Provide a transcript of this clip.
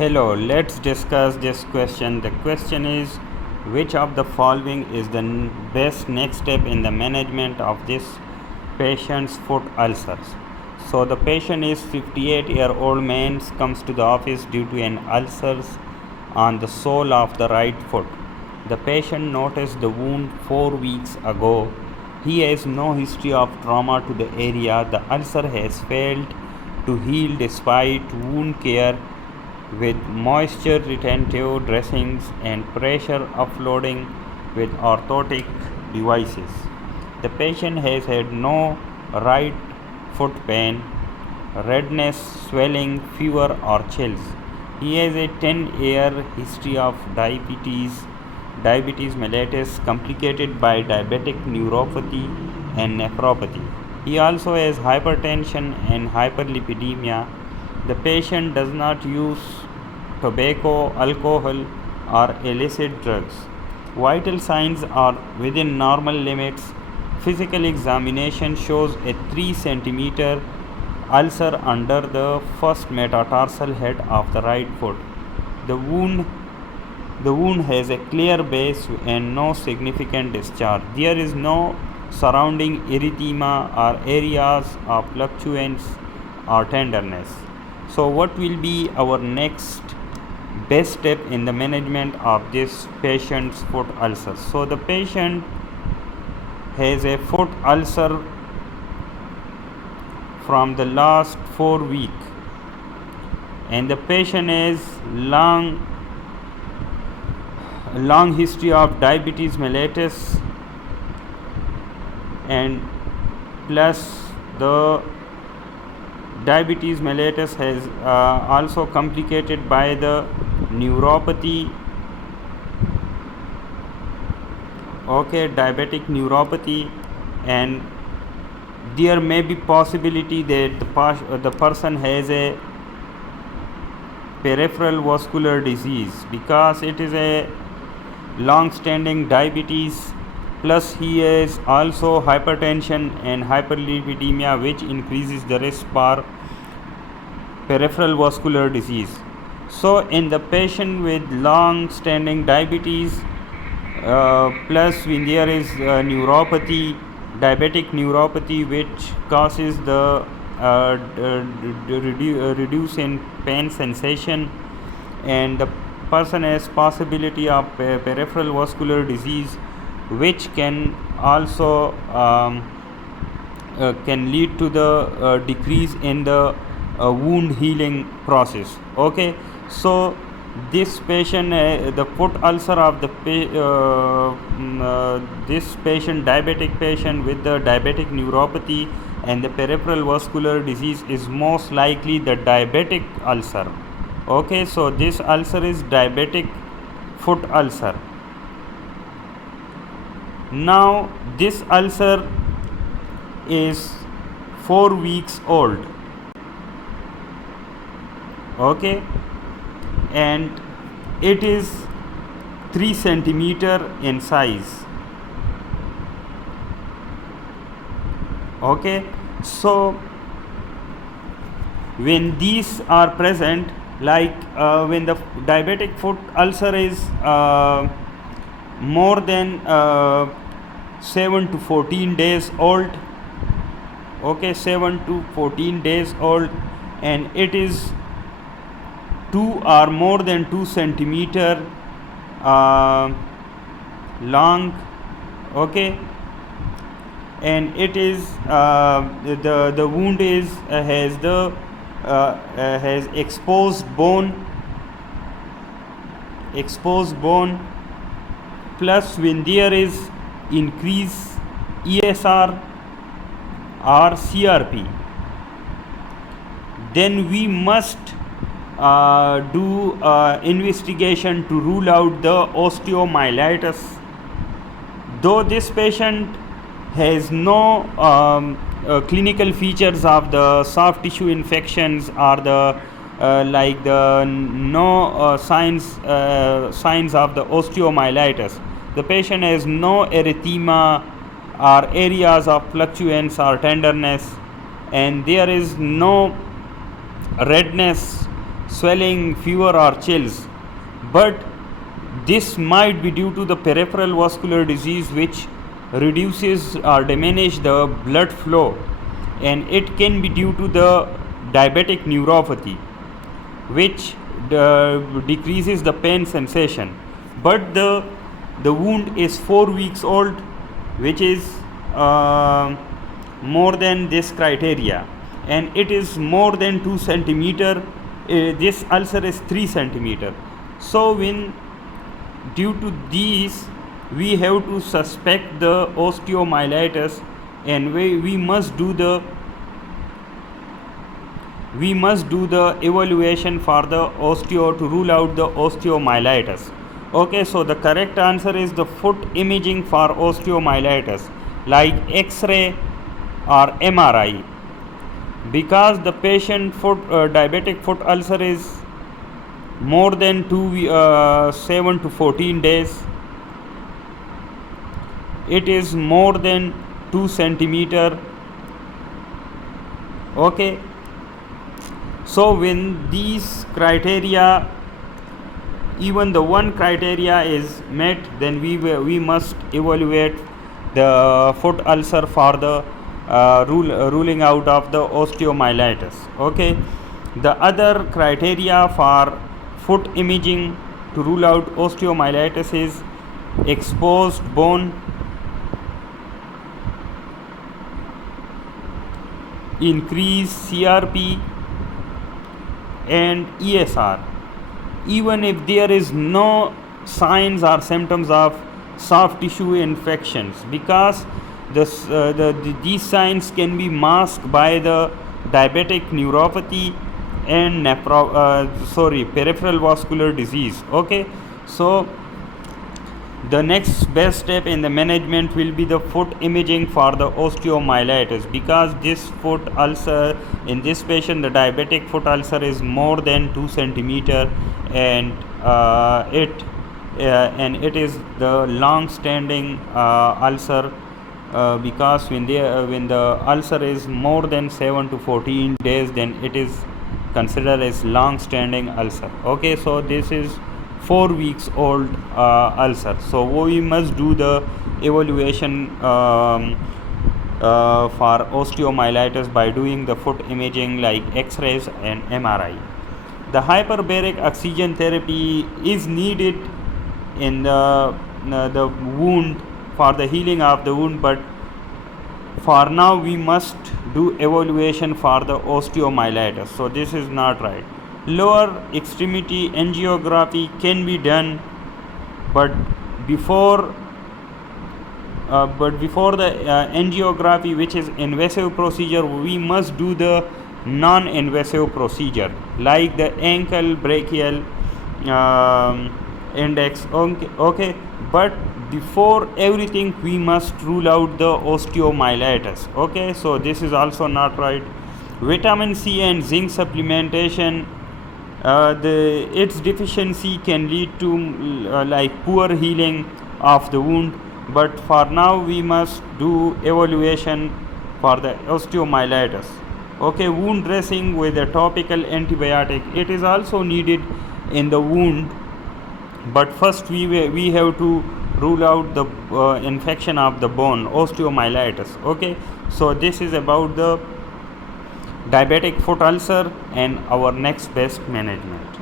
Hello, let's discuss this question. The question is, which of the following is the best next step in the management of this patient's foot ulcers? So the patient is 58-year-old man comes to the office due to an ulcers on the sole of the right foot. The patient noticed the wound 4 weeks ago. He has no history of trauma to the area. The ulcer has failed to heal despite wound care with moisture retentive dressings and pressure offloading with orthotic devices. The patient has had no right foot pain, redness, swelling, fever, or chills. He has a 10-year history of diabetes mellitus complicated by diabetic neuropathy and nephropathy. He also has hypertension and hyperlipidemia. The patient does not use tobacco, alcohol, or illicit drugs. Vital signs are within normal limits. Physical examination shows a 3 centimeter ulcer under the first metatarsal head of the right foot. The wound has a clear base and no significant discharge. There is no surrounding erythema or areas of fluctuance or tenderness. So what will be our next best step in the management of this patient's foot ulcer? So the patient has a foot ulcer from the last 4 weeks, and the patient has long history of diabetes mellitus, and plus the diabetes mellitus has also complicated by the neuropathy, diabetic neuropathy, and there may be possibility that the person has a peripheral vascular disease because it is a long-standing diabetes, plus he has also hypertension and hyperlipidemia, which increases the risk for peripheral vascular disease. So in the patient with long-standing diabetes, plus when there is neuropathy, diabetic neuropathy, which causes the reduce in pain sensation, and the person has possibility of peripheral vascular disease, which can also can lead to the decrease in the wound healing process. So this patient, the foot ulcer of the this patient, diabetic patient with the diabetic neuropathy and the peripheral vascular disease, is most likely the diabetic ulcer. So this ulcer is diabetic foot ulcer. Now this ulcer is 4 weeks old, and it is 3 centimeter in size. So when these are present, like when the diabetic foot ulcer is more than 7 to 14 days old, 7 to 14 days old, and it is 2 or more than 2 centimeter long, and it is the wound is has exposed bone, plus when there is increase ESR or CRP, then we must do investigation to rule out the osteomyelitis. Though this patient has no clinical features of the soft tissue infections or the like the no signs of the osteomyelitis, the patient has no erythema or areas of fluctuance or tenderness, and there is no redness, swelling, fever, or chills, but this might be due to the peripheral vascular disease, which reduces or diminishes the blood flow, and it can be due to the diabetic neuropathy, which decreases the pain sensation. But the wound is 4 weeks old, which is more than this criteria, and it is more than 2 centimeter. This ulcer is 3 centimeter. So when due to these, we have to suspect the osteomyelitis, and we must do the evaluation for the osteo to rule out the osteomyelitis. Okay, so the correct answer is the foot imaging for osteomyelitis, like X-ray or MRI, because the patient diabetic foot ulcer is more than 7 to 14 days. It is more than 2 centimeter. Okay, so when these criteria, even the one criteria is met, then we must evaluate the foot ulcer for the ruling out of the osteomyelitis. Okay, the other criteria for foot imaging to rule out osteomyelitis is exposed bone, increased CRP, and ESR, even if there is no signs or symptoms of soft tissue infections, because these signs can be masked by the diabetic neuropathy and peripheral vascular disease. Okay, so the next best step in the management will be the foot imaging for the osteomyelitis, because this foot ulcer in this patient, the diabetic foot ulcer, is more than 2 centimeter, and it is the long standing ulcer, because when the ulcer is more than 7 to 14 days, then it is considered as long standing ulcer. Okay, so this is 4 weeks old ulcer. So we must do the evaluation for osteomyelitis by doing the foot imaging like X-rays and MRI. The hyperbaric oxygen therapy is needed in the wound for the healing of the wound, but for now we must do evaluation for the osteomyelitis. So this is not right. Lower extremity angiography can be done, but before the angiography, which is invasive procedure, we must do the non-invasive procedure like the ankle brachial index. Okay, but before everything we must rule out the osteomyelitis. Okay, so this is also not right. Vitamin C and zinc supplementation, its deficiency can lead to like poor healing of the wound, but for now we must do evaluation for the osteomyelitis. Okay, wound dressing with a topical antibiotic, it is also needed in the wound, but first we have to rule out the infection of the bone, osteomyelitis. Okay, so this is about the diabetic foot ulcer and our next best management.